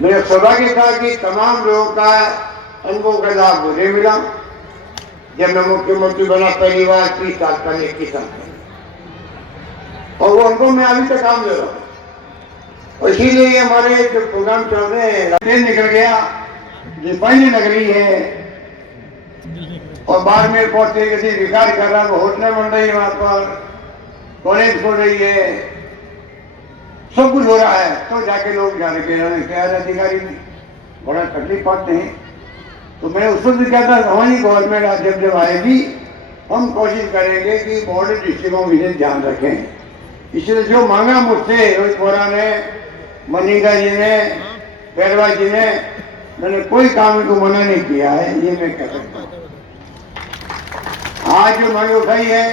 मेरा सौभाग्य था कि तमाम लोगों का अनुभव का लाभ मुझे मिला जब मैं मुख्यमंत्री बना पहली बार 30 साल पहले 21 साल पहले, और वो अनुभव मैं अभी तक काम दे रहा हूँ। और इसीलिए हमारे जो प्रोग्राम चल रहे हैं, ट्रेन निकल गया, रिफाइनरी लग रही है, और बाद में बहुत तरीके से विकास कर रहा है, होटलें बन रही है, वहां पर कॉलेज खोल रही है, सब कुछ हो रहा है, तो जाके लोग जाने के अधिकारी बड़ा तकलीफ पाते हैं। तो मैं उस वक्त कहता हमारी गवर्नमेंट जब आएगी हम कोशिश करेंगे कि बॉर्डर डिस्ट्रिक्टों में ध्यान रखें। इसलिए जो मांगा मुझसे रोहित बोरा ने, मनिंगा जी ने, बैरवा जी ने, मैंने कोई काम को मना नहीं किया है, ये मैं कह सकता हूँ। आज जो मांग उठाई है,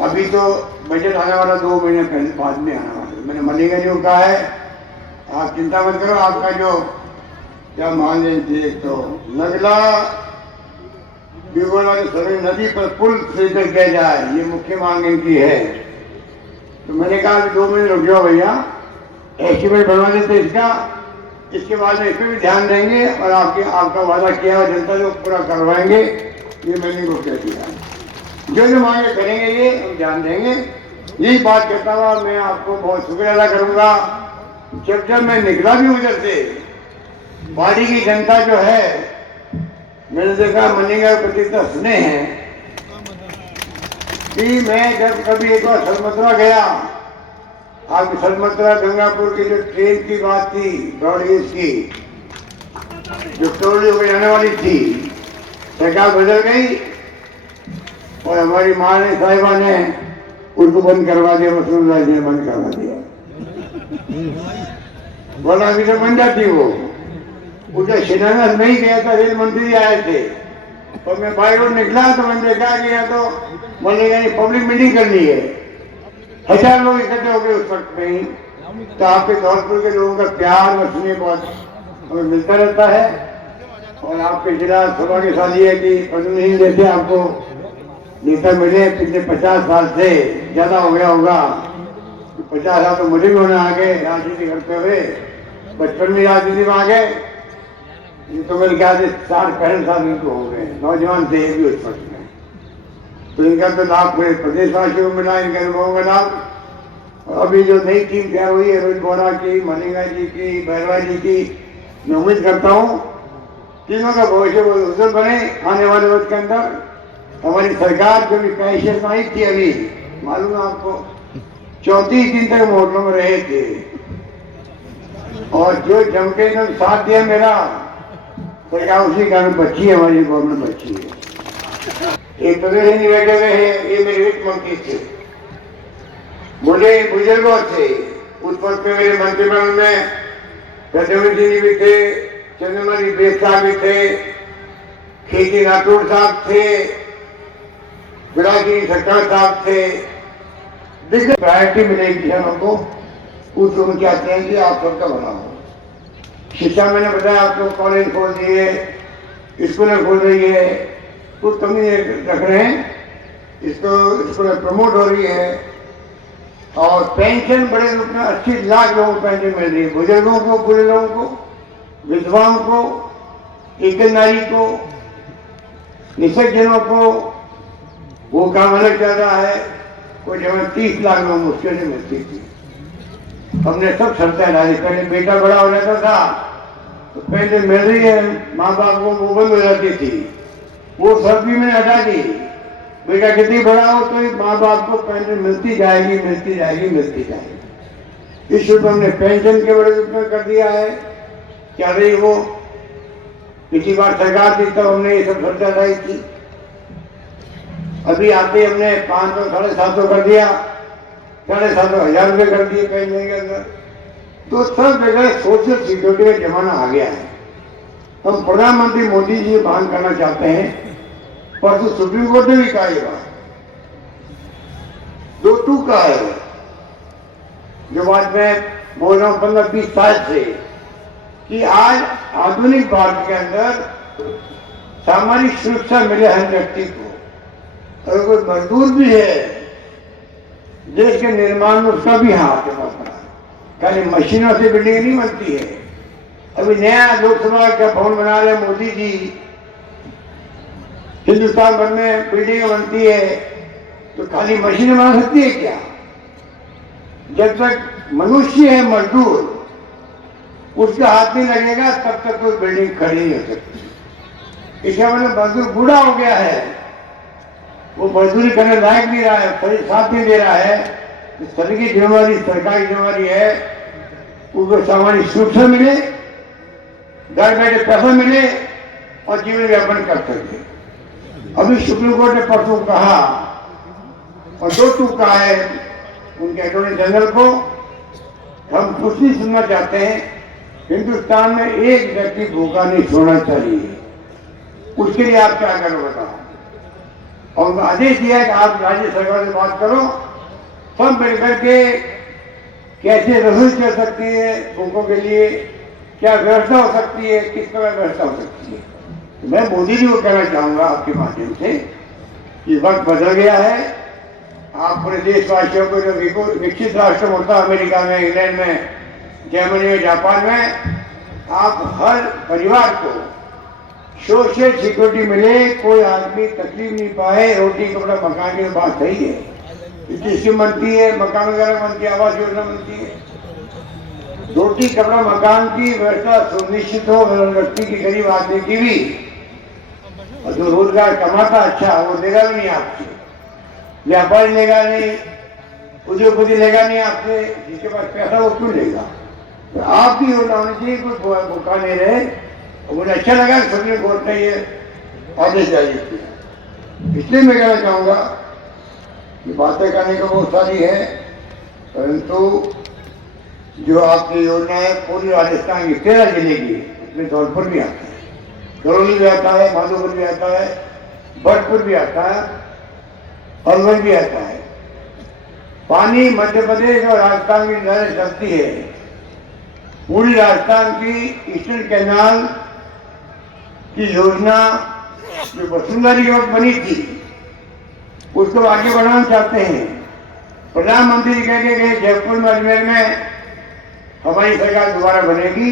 अभी तो बजट आने वाला 2 महीने पहले बाद में आने वाला। मैंने मनिंगा जी को कहा है आप चिंता मत करो, आपका जो क्या मान लीजिए तो नगला बिगोला के सभी नदी पर पुल स्वीकृत किया जाए, ये मुख्य मांग इनकी है। तो मैंने कहा कि 2 महीने रुक जाओ भैया, एस्टिमेट बनवा देते इसका, इसके बाद में इस पर भी ध्यान देंगे और आपका वादा किया हुआ जनता को पूरा करवाएंगे, ये मैंने को कह दिया। जो मांगे करेंगे ये हम ध्यान देंगे। यही बात कहता हुआ मैं आपको बहुत शुक्रिया अदा करूंगा। जब मैं निकला भी उधर से, पार्टी की जनता जो है, मैंने देखा मनिंगा के प्रति इतना स्नेह है कि मैं जब कभी एक बार सलमतरा गया, आपकी सलमतरा गंगापुर की जो ट्रेन की बात थी, ब्रॉडगेज की, जो टोली हो जाने वाली थी, सरकार बदल गई और हमारी मां ने साहिबा ने उनको बंद करवा दिया, वसूलदार जी ने बंद करवा दिया, वरना अभी तो बन जाती वो। उधर शिलान्यास नहीं गया था, रेल मंत्री आए थे, और मैं बाई रोड निकला तो मैंने देखा कि यहाँ तो मनिंगा ने पब्लिक मीटिंग करनी है, 1000 लोग इकट्ठे हो गए उस वक्त में ही। तो आपके धौलपुर के लोगों का प्यार और स्नेह बहुत हमें मिलता रहता है, और आपके जिला सौभाग्यशाली है कि पद्मश्री जैसे आपको नेता मिले पिछले 50 साल से ज्यादा हो गया होगा। 50 साल तो मुझे भी होने आ गए राजनीति करते हुए, बचपन में राजनीति में आ गए, तो मेरे ख्याल से 60-65 साल इनको हो गए, नौजवान थे भी उस वक्त में। तो इनका तो लाभ पूरे प्रदेशवासियों को मिला, इनके अनुभवों का लाभ। और अभी जो नई टीम तैयार हुई है, रोहित बोरा की, मनिंगा जी की, बैरवा जी की, मैं उम्मीद करता हूँ तीनों का भविष्य उज्जवल बने आने वाले वक्त के अंदर। हमारी सरकार जो भी पेंशन आई थी, अभी मालूम है आपको, 34 दिन तक होटलों में रहे थे, और जो जम के साथ दिया मेरा सरकार, उसी कारण बच्ची है, हमारी गवर्नमेंट बच्ची है। एक प्रदेश नहीं बैठे हुए हैं, ये मेरे वित्त मंत्री थे, मुझे बुजुर्गों से उस वक्त में मेरे मंत्रिमंडल में प्रधानमंत्री जी भी थे, चंद्रमणि बेसा भी थे, खेती राठौर साहब थे, विराजी सरकार साहब थे। देखिए प्रायोरिटी मिलेगी किसानों को, उस लोग चाहते हैं कि आप सबका भला हो। शिक्षा मैंने बताया आपको, कॉलेज खोल दिए, स्कूलें खोल रही है, कुछ कमी रख रहे हैं, इसको स्कूलें प्रमोट हो रही है, और पेंशन बड़े रूप में 80 लाख लोगों को पेंशन मिल रही है, बुजुर्गों को, बुरे लोगों को, विधवाओं को, एकल नारी को, निषेधजनों को, वो काम अलग चल रहा है। कोई जगह 30 लाख लोग मुश्किल से मिलती थी, हमने सब शर्तें डाली। पहले बेटा बड़ा हो जाता था तो पहले मिल रही है, माँ बाप को वो बंद हो जाती थी, वो सब भी मैंने हटा दी। बेटा कितनी बड़ा हो तो माँ बाप को पेंशन मिलती जाएगी, मिलती जाएगी, मिलती जाएगी। इस रूप हमने पेंशन के बड़े रूप में कर दिया है। क्या रही वो पिछली बार सरकार थी तब हमने ये सब शर्तें हटाई थी, अभी आते हमने 500 750 कर दिया, 7,500 रुपये कर दिए पेंशन के अंदर। तो सब जगह सोशल सिक्योरिटी का जमाना आ गया है। हम प्रधानमंत्री मोदी जी मांग करना चाहते हैं, परसों सुप्रीम कोर्ट ने भी कहा ये बात, 2-2 का है, जो बात मैं बोल रहा हूँ 15-20 साल से, कि आज आधुनिक भारत के अंदर सामाजिक सुरक्षा मिले हर व्यक्ति को। अगर कोई मजदूर भी है, देश के निर्माण में उसका भी हाथ है, खाली मशीनों से बिल्डिंग नहीं बनती है, अभी नया लोकसभा का भवन बना रहे मोदी जी। हिंदुस्तान भर में बिल्डिंग बनती है तो खाली मशीनें बना सकती है क्या? जब तक मनुष्य है मजदूर उसका हाथ नहीं लगेगा तब तक कोई बिल्डिंग खड़ी नहीं हो सकती। इसका मतलब मजदूर बूढ़ा हो गया है, वो मजदूरी करने लायक नहीं रहा है, सही साथ नहीं दे रहा है। इस तरह की जिम्मेवारी सरकारी जिम्मेवारी है, उनको सामाजिक सुरक्षा मिले, घर बैठे पैसा मिले और जीवन यापन कर सके। अभी सुप्रीम कोर्ट ने परसों कहा और दो टूक कहा है उनके अटॉर्नी जनरल को, हम कुछ नहीं सुनना चाहते हैं, हिंदुस्तान में एक व्यक्ति भूखा नहीं सोना चाहिए, उसके लिए आप क्या करो बताओ। और आदेश दिया है कि आप राज्य सरकार से बात करो, सब मिलकर के कैसे रसोई चल सकती है, भूखों के लिए क्या व्यवस्था हो सकती है, किस तरह व्यवस्था हो सकती है। तो मैं मोदी जी को कहना चाहूंगा आपके माध्यम से, ये वक्त बदल गया है। आप पूरे देशवासियों को जो विकसित राष्ट्र होता है, अमेरिका में, इंग्लैंड में, जर्मनी में, जापान में, आप हर परिवार को सोशल सिक्योरिटी मिले, कोई आदमी तकलीफ नहीं पाए, रोटी कपड़ा मकान की बात सही है, स्कीम बनती है, मकान वगैरह बनती है, आवास योजना बनती है, रोटी कपड़ा मकान की व्यवस्था सुनिश्चित हो व्यक्ति की, गरीब आदमी की भी। और जो रोजगार कमाता अच्छा वो देगा भी नहीं आपसे, व्यापारी लेगा नहीं, उद्योगपति लेगा नहीं आपसे, जिसके पास पैसा वो क्यों लेगा। तो आप भी होना होनी चाहिए, कोई भूखा नहीं रहे। और मुझे अच्छा लगा कि सुप्रीम कोर्ट ने ये आदेश जारी किया। इसलिए मैं कहना चाहूँगा कि बातें करने को बहुत सारी है, परंतु जो आपकी योजना है पूरी राजस्थान की 13 जिले की, उसमें धौलपुर भी आता है, करौली भी आता है, माधोपुर भी आता है, भरतपुर भी आता है, अलवर भी आता है। पानी मध्य प्रदेश और राजस्थान की नहरें चलती है, पूरी राजस्थान की ईस्टर्न कैनाल की योजना जो वसुंधरा की वक्त बनी थी उसको आगे बढ़ाना चाहते हैं। प्रधानमंत्री कह के गए जयपुर में, अजमेर में हमारी सरकार दोबारा बनेगी,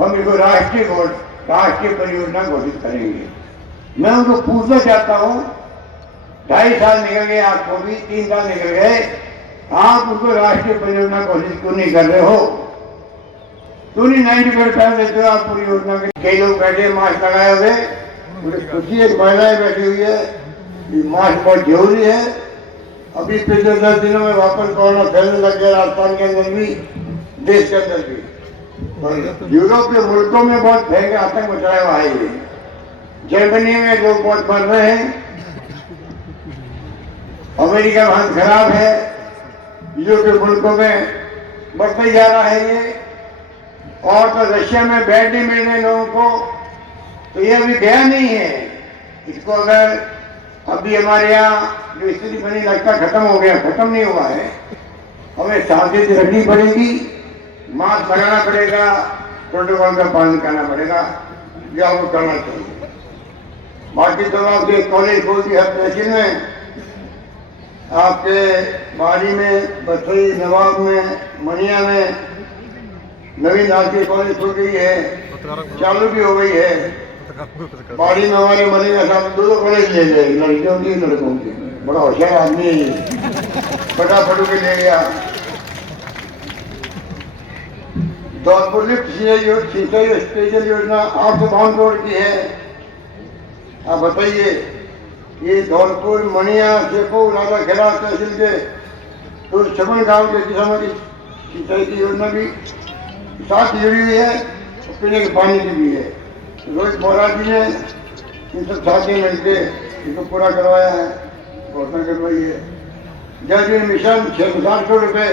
हम इसको राष्ट्रीय परियोजना घोषित करेंगे। मैं उनको पूछना चाहता हूँ, 2.5 साल निकल गए, आपको भी 3 साल निकल गए, आप उनको राष्ट्रीय परियोजना घोषित क्यों नहीं कर रहे हो? क्यों नहीं 90% देते हो आप पूरी योजना के? कई लोग बैठे मास्क लगाए हुए, मुझे खुशी एक महिलाएं बैठी हुई है, मास्क बहुत जरूरी है। अभी पिछले 10 दिनों में वापस कोरोना फैलने लग गया, राजस्थान के अंदर भी, देश के अंदर भी, और यूरोप के मुल्कों में बहुत भयंकर आतंक मचाया हुआ है। ये जर्मनी में लोग बहुत मर रहे हैं, अमेरिका में हालत खराब है, यूरोप के मुल्कों में बढ़ता ही जा रहा है ये। और तो रशिया में बेड नहीं मिल रहे लोगों को, तो ये अभी गया नहीं है। इसको अगर अभी हमारे यहाँ जो स्थिति बनी लगता खत्म हो गया, खत्म नहीं हुआ है, हमें सावधानी रखनी पड़ेगी, मास्क लगाना पड़ेगा, प्रोटोकॉल का पालन करना पड़ेगा, जो आपको करना चाहिए। बाकी तो आपके कॉलेज खोल दी हर तहसील में, आपके बाड़ी में, बथई, नवाब में, मनिया में नवीन राजकीय कॉलेज खुल गई है, चालू भी हो गई है। बाड़ी में हमारे मलिंगा साहब 2 कॉलेज ले गए, लड़कियों की लड़कों की, बड़ा होशियार आदमी फटाफट के ले गया। धौलपुर लिफ्ट सिंचाई स्पेशल योजना 852 करोड़ की है। आप बताइए, ये धौलपुर, मणिया, शेखपुर, राजा खेड़ा तहसील के तो 56 गाँव के किसानों की सिंचाई की योजना भी साथ जुड़ी हुई है, पीने के पानी की भी है। रोहित बोरा जी ने इन सब साथी मिलकर इसको पूरा करवाया है, घोषणा करवाई है। जल जीवन मिशन 660 करोड़ रुपये,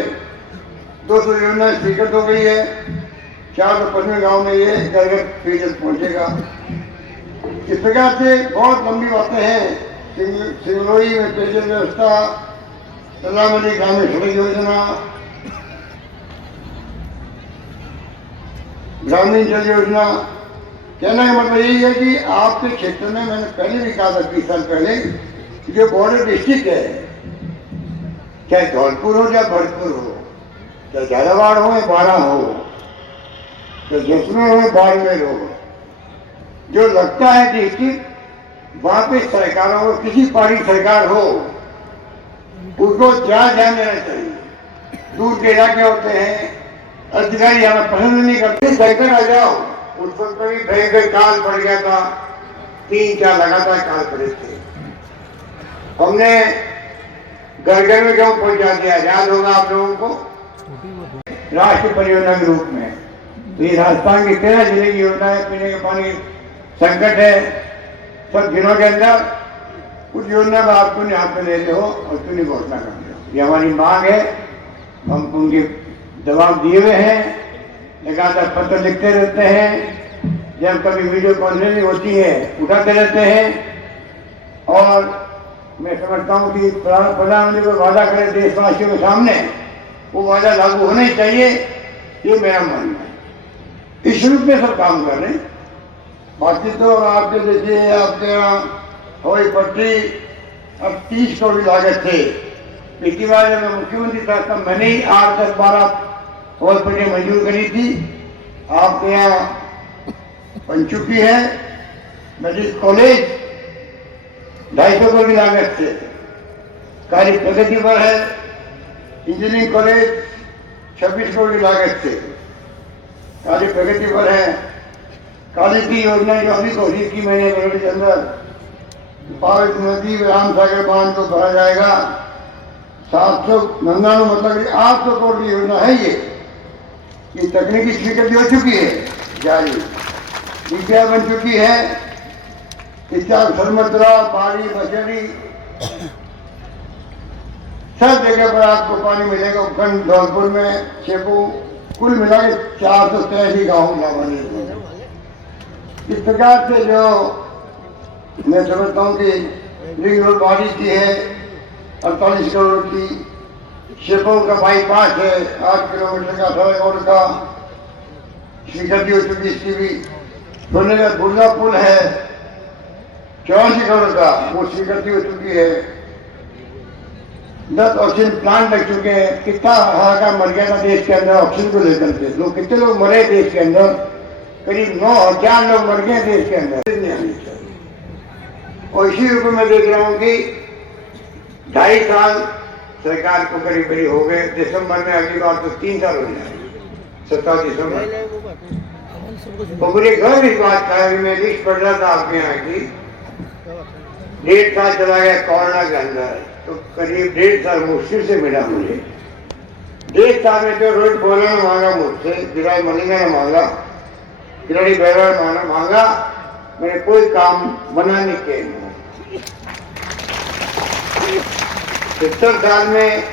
200 योजना स्वीकृत हो गई है। 455 गाँव में ये घर घर पेयजल पहुँचेगा। इस प्रकार से बहुत लंबी बातें हैं। सिंगरौली में पेयजल व्यवस्था, तलामली ग्रामीण सड़क योजना, ग्रामीण जल योजना। कहने का मतलब यही है कि आपके क्षेत्र में, मैंने पहले भी कहा था 20 साल पहले, जो बॉर्डर डिस्ट्रिक्ट है, चाहे धौलपुर हो या भरतपुर हो, चाहे झालावाड़ हो या बाड़ा हो, तो जिसमें हो बाड़मेर हो, जो लगता है डिस्ट्रिक्ट वहां पे सरकारों को किसी पार्टी सरकार हो उसको क्या ध्यान देना चाहिए। दूर के इलाके होते हैं, अधिकारी हमें पसंद नहीं करते, संकट आ जाओ। उस वक्त भी भयंकर काल पड़ गया था, 3-4 लगातार काल पड़े थे। हमने घर घर में क्यों पहुंचा दिया, याद होगा आप लोगों को, राष्ट्रीय परियोजना के रूप में। तो ये राजस्थान की 13 जिले की योजना है, पीने के पानी संकट है। सब जिलों के अंदर उस योजना का आप तुमने हाथ में लेते हो और तुमने घोषणा करते हो। ये हमारी मांग है, हम उनके जवाब दिए हुए हैं, लगातार पत्र लिखते रहते हैं, जब कभी वीडियो कॉन्फ्रेंसिंग होती है उठाते रहते हैं। और मैं समझता हूँ कि प्रधानमंत्री को वादा करे देशवासियों के सामने, वो वादा लागू होना ही चाहिए, ये मेरा मानना है। इस रूप में सब काम कर रहे हैं। बाकी तो आपके जैसे आपके यहाँ हवाई पट्टी अब 30 करोड़ लागत थे। पिछली बार जब मैं मुख्यमंत्री था तब मैंने ही 8-10-12 हवाई पट्टी मंजूर करी थी। आपके यहाँ बन चुकी है। मेडिकल कॉलेज 250 करोड़ की लागत से कार्य प्रगति पर है। इंजीनियरिंग कॉलेज 26 करोड़ की लागत से कार्य प्रगति पर है। काली की योजना जो अभी घोषित की मैंने बरौनी के अंदर, पावित नदी राम सागर बांध को भरा जाएगा। 700 99 मतलब 800 करोड़ की योजना है। ये तकनीकी स्वीकृति हो चुकी है, जारी डीपीआर बन चुकी है। किचार सरमतरा बाड़ी बचेरी सब जगह पर आपको पानी मिलेगा। उपखंड धौलपुर में शेपू कुल मिला के 483 गाँव लाभान्वित। इस प्रकार से जो मैं समझता हूँ कि रिंग रोड बारिश की है 48 करोड़ की, शेपों का बाईपास है 8 किलोमीटर का, 18 करोड़ का स्वीकृति हो चुकी। इसकी भी सोने का बुर्जा पुल है 84 करोड़ का, वो स्वीकृति हो चुकी है। 10 ऑक्सीजन प्लांट लग चुके हैं। कितना हाहाकार मर गया था देश के अंदर ऑक्सीजन को लेकर के। लोग कितने लोग मरे देश के अंदर, करीब 9,000 लोग मर गए देश के अंदर। और इसी रूप में मैं देख रहा हूँ कि 2.5 साल सरकार को करीब करीब हो गए। दिसंबर में अगली बार तो 3 साल हो जाए, 17 दिसंबर। तो मुझे गर्व इस बात का है, मैं लिस्ट पढ़ रहा था आपके यहाँ की, 1.5 साल चला गया कोरोना के अंदर, तो करीब 1.5 साल मुश्किल से मिला मुझे। 1.5 साल में जो रोज बोला मांगा मुझसे, गिराई मलिंगा ने मांगा, गिराड़ी बैरा ने मांगा, मैंने कोई काम बना नहीं किया। 70 साल में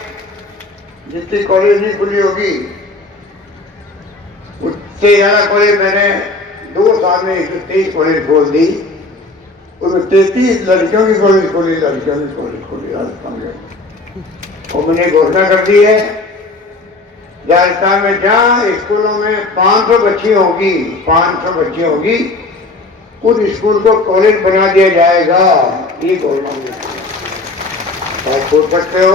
जितनी कॉलेज नहीं खुली होगी उससे ज्यादा कॉलेज मैंने 2 साल में 123 कॉलेज खोल दी। उसमें 33 लड़कियों की कॉलेज खोली, लड़कियों की कॉलेज खोली राजस्थान में। और मैंने घोषणा कर दी है, राजस्थान में जहाँ स्कूलों में 500 बच्चियां होगी, 500 बच्चियां होगी, उस स्कूल को कॉलेज बना दिया जाएगा। ये घोषणा आप सोच सकते हो।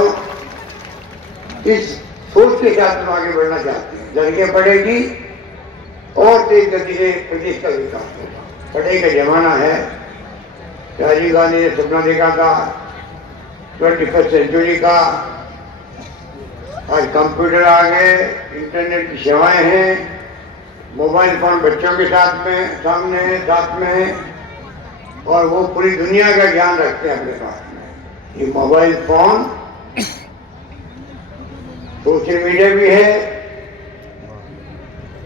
इस सोच के साथ हम आगे बढ़ना चाहते हैं। लड़कियां पढ़ेगी और तेज गति से प्रदेश का विकास होगा। पढ़ाई का जमाना है। राजीव गांधी ने सपना देखा था 21st सेंचुरी का। आज कंप्यूटर आ गए, इंटरनेट की सेवाएं हैं, मोबाइल फोन बच्चों के साथ में साथ में, और वो पूरी दुनिया का ज्ञान रखते हैं अपने पास में। ये मोबाइल फोन, सोशल मीडिया भी है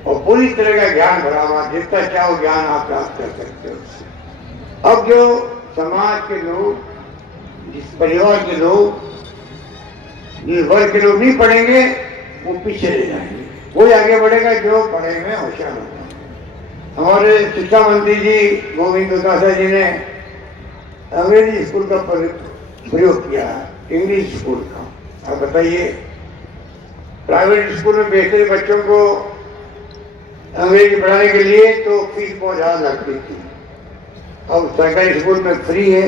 और पूरी तरह का ज्ञान भरा हुआ, जितना चाहो ज्ञान आप प्राप्त कर सकते हो। अब जो समाज के लोग, जिस परिवार के लोग, जिस वर्ग के लोग नहीं पढ़ेंगे वो पीछे रह जाएंगे। वही आगे बढ़ेगा जो पढ़े में होशियार होगा। हमारे शिक्षा मंत्री जी गोविंद दोतासा जी ने अंग्रेजी स्कूल का प्रयोग किया, इंग्लिश स्कूल का। अब बताइए, प्राइवेट स्कूल में भेजते बच्चों को अंग्रेजी पढ़ाने के लिए तो फीस बहुत ज्यादा लगती थी। अब सरकारी स्कूल में फ्री है।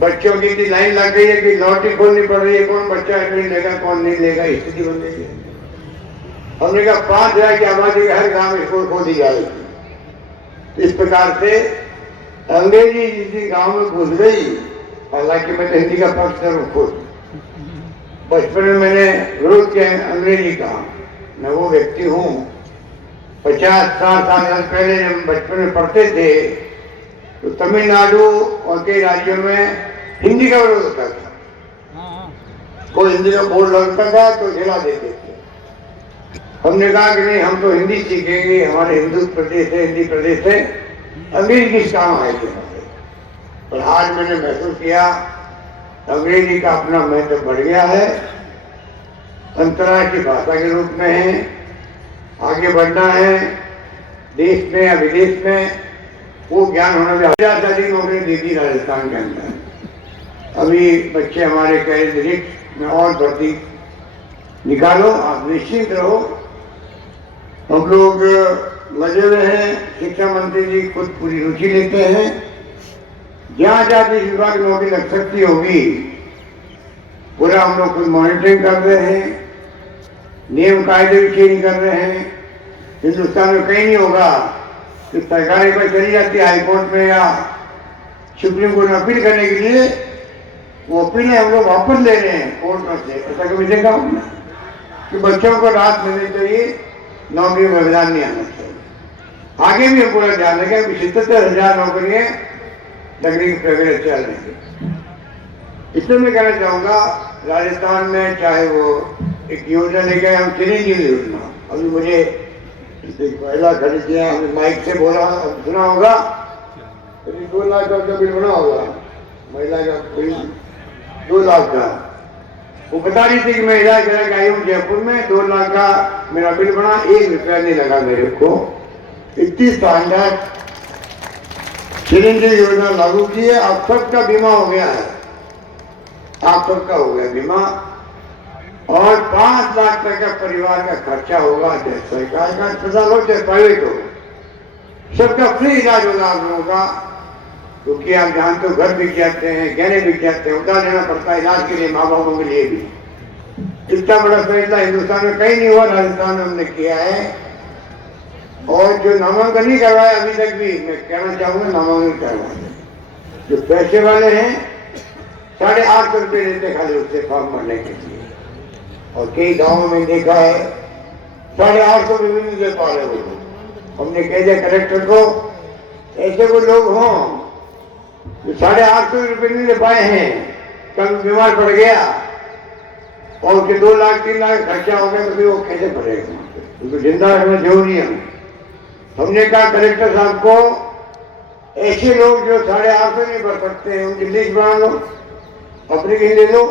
बच्चों की इतनी लाइन लग गई है कि लॉटरी खोलनी पड़ रही है, कौन बच्चा एडमिशन लेगा कौन नहीं लेगा, स्थिति बन गई है। हमने कहा 5,000 की आबादी का हर गांव में स्कूल खोल दी जाएगी। इस प्रकार से अंग्रेजी जिस गांव में घुस गई, हालांकि मैं तो हिंदी का पक्ष करूँ खुद, बचपन में मैंने विरोध किया अंग्रेजी का। मैं वो व्यक्ति हूँ 50-60 साल पहले जब बचपन में पढ़ते थे तो तमिलनाडु और कई राज्यों में हिंदी का विरोध होता था। कोई हिंदी का बोर्ड लगता था तो हिला देते थे। हमने कहा कि नहीं, हम तो हिंदी सीखेंगे, हमारे हिंदू प्रदेश है, हिंदी प्रदेश है, अंग्रेजी किस काम आएगी हमारे। पर आज मैंने महसूस किया अंग्रेजी का अपना महत्व बढ़ गया है, अंतर्राष्ट्रीय भाषा के रूप में है, आगे बढ़ना है देश में या विदेश में, वो ज्ञान होना भी। 1000 से अधिक नौकरी दी थी राजस्थान के अंदर। अभी बच्चे हमारे कहे निरीक्ष में और भर्ती निकालो, आप निश्चिंत रहो। हम लोग मजे में हैं, शिक्षा मंत्री जी खुद पूरी रुचि लेते हैं। जहाँ जहाँ भी विभाग नौकरी लग सकती होगी पूरा हम लोग खुद मॉनिटरिंग कर रहे हैं, नियम कायदे भी चेंज कर रहे हैं। हिंदुस्तान में कहीं नहीं होगा कि सरकार एक बार चली जाती है हाईकोर्ट में या सुप्रीम कोर्ट में अपील करने के लिए, वो अपीलें हम लोग वापस ले रहे हैं कोर्ट में से। ऐसा कभी देखा हमने कि बच्चों को राहत मिलनी चाहिए, नौकरी में व्यवधान नहीं आना चाहिए। आगे भी हम पूरा ध्यान रखें कि 77,000 नौकरियां लगने की प्रक्रिया चल रही है। इसलिए मैं कहना चाहूँगा राजस्थान में चाहे वो एक योजना लेके हम चिरंजीवी योजना, अभी मुझे पहला खड़ी किया, हमने माइक से बोला, सुना होगा 2 लाख का बिल बना होगा, महिला का बिल 2 लाख का। वो बता रही थी कि मैं इलाज कराके आई हूँ जयपुर में, 2 लाख का मेरा बिल बना, 1 रुपया नहीं लगा मेरे को। इतनी शानदार चिरंजीवी योजना लागू की है। आप सबका बीमा हो गया है, आप सबका हो गया बीमा, और 5 लाख तक का परिवार का खर्चा होगा, चाहे सरकार का अस्पताल हो चाहे प्राइवेट हो, सबका फ्री इलाज होगा आप लोगों का। क्योंकि आप जानते हो घर बिक जाते हैं, गहने बिक जाते हैं, उधार लेना पड़ता है इलाज के लिए, माँ बापों के लिए भी। इतना बड़ा फैसला हिंदुस्तान में कहीं नहीं हुआ, राजस्थान में हमने किया है। और जो नामांकन नहीं करवाया अभी तक भी, मैं कहना चाहूंगा नामांकन करवाए। जो पैसे वाले हैं 850 रुपये लेते खाली उससे फॉर्म भरने के लिए, और कई गाँवों में देखा है 850 रुपये भी नहीं दे पा रहे वो। हमने कह दिया कलेक्टर को, ऐसे कोई लोग हों जो 850 रुपये नहीं दे पाए हैं, कल बीमार पड़ गया और उसके 2 लाख 3 लाख खर्चा हो गया तो फिर वो कैसे भरेगा, तो जिंदा रखना जरूरी है। हमने कहा कलेक्टर साहब को, ऐसे लोग जो 850 नहीं भर सकते हैं उनकी लिस्ट बना लो, अपनी की ले लो,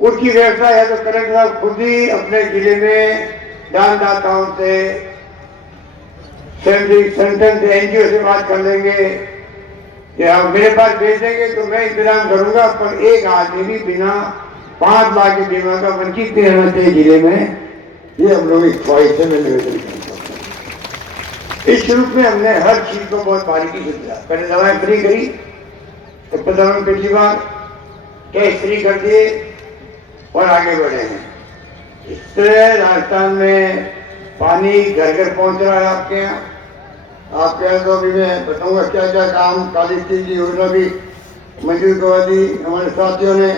उसकी व्यवस्था है तो कलेक्टर साहब खुद ही अपने जिले में दानदाताओं से, संगठन से, एनजीओ से बात कर लेंगे कि आप मेरे पास भेज देंगे तो मैं इंतजाम करूंगा, पर एक आदमी भी बिना 5 लाख के बीमा का वंचित नहीं रहना चाहिए जिले में। ये हम लोग इस ख्वाहिश से मैं निवेदन करता हूँ। इस रूप में हमने हर चीज को बहुत बारीकी से दिया। पहले दवाएं फ्री करी, अस्पतालों में पिछली बार टेस्ट फ्री कर दिए और आगे बढ़े हैं। इस तरह राजस्थान में पानी घर घर पहुंच रहा है आपके यहाँ। आपके यहाँ तो अभी मैं बताऊंगा क्या क्या काम, काली सिंह की योजना भी मंजूर करवा दी हमारे साथियों ने।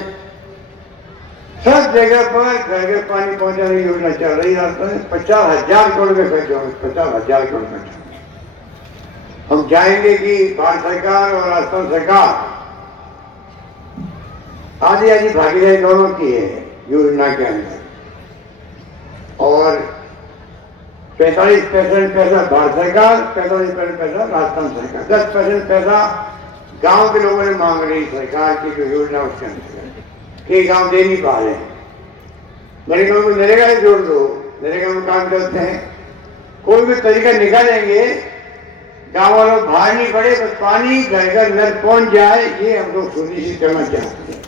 सब जगह पर घर घर पानी पहुंचाने की योजना चल रही है। राजस्थान में 50,000 करोड़ रुपए खर्च होंगे, 50,000 करोड़ खर्च। हम चाहेंगे कि भारत सरकार और राजस्थान सरकार आधी आधी भागीदारी दोनों की है योजना के अंदर, और 45% पैसा भारत सरकार, 45% पैसा राजस्थान सरकार, 10% पैसा गांव के लोगों ने मांग रही सरकार की जो योजना उसके अंदर कई गांव दे नहीं पा रहे। मेरे गांव में नरेगा ही जोड़ दो, नरेगा में काम करते हैं, कोई भी तरीका निकालेंगे गांव वालों बाहर नहीं पड़े, बस पानी घर घर नल पहुंच जाए, ये हम लोग सुनिश्चित करना चाहते हैं।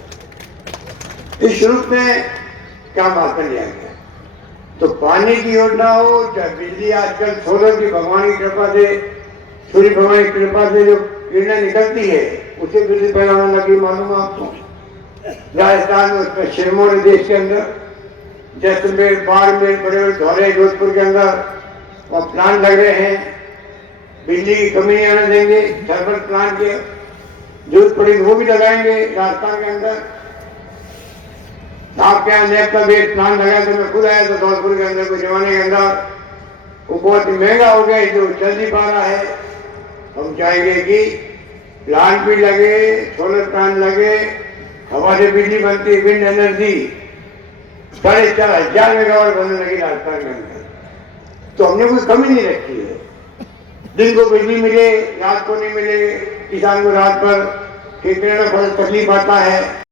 इस रूप में क्या मार्ग लिया गया, तो पानी की योजना हो चाहे बिजली, आजकल सोलर की भगवान की कृपा से, सूर्य भगवान की कृपा से जो किरणें निकलती है उसे बिजली पैदा होने लगी, मालूम है आपको। राजस्थान में उसमें सिरमौर देश के अंदर जैसलमेर, बाड़मेर, बड़े बड़े धौरे, जोधपुर के अंदर और प्लांट लग रहे हैं। बिजली की कमी नहीं आने देंगे। थर्मल प्लांट के जरूरत पड़ी वो भी लगाएंगे राजस्थान के अंदर। आपके यहाँ नैब का भी एक प्लांट लगाया तो मैं खुद आया था धौलपुर के अंदर कुछ जमाने के अंदर। वो बहुत महंगा हो गया जो चल नहीं पा रहा है। हम चाहेंगे कि प्लांट भी लगे, सोलर प्लांट लगे, हवा से बिजली बनती है, विंड एनर्जी 4,500 मेगावाट बनने लगी राजस्थान के अंदर। तो हमने कोई कमी नहीं रखी है। दिन को बिजली मिले, रात को नहीं मिले, किसान को रात पर खेतों में बहुत तकलीफ आता है।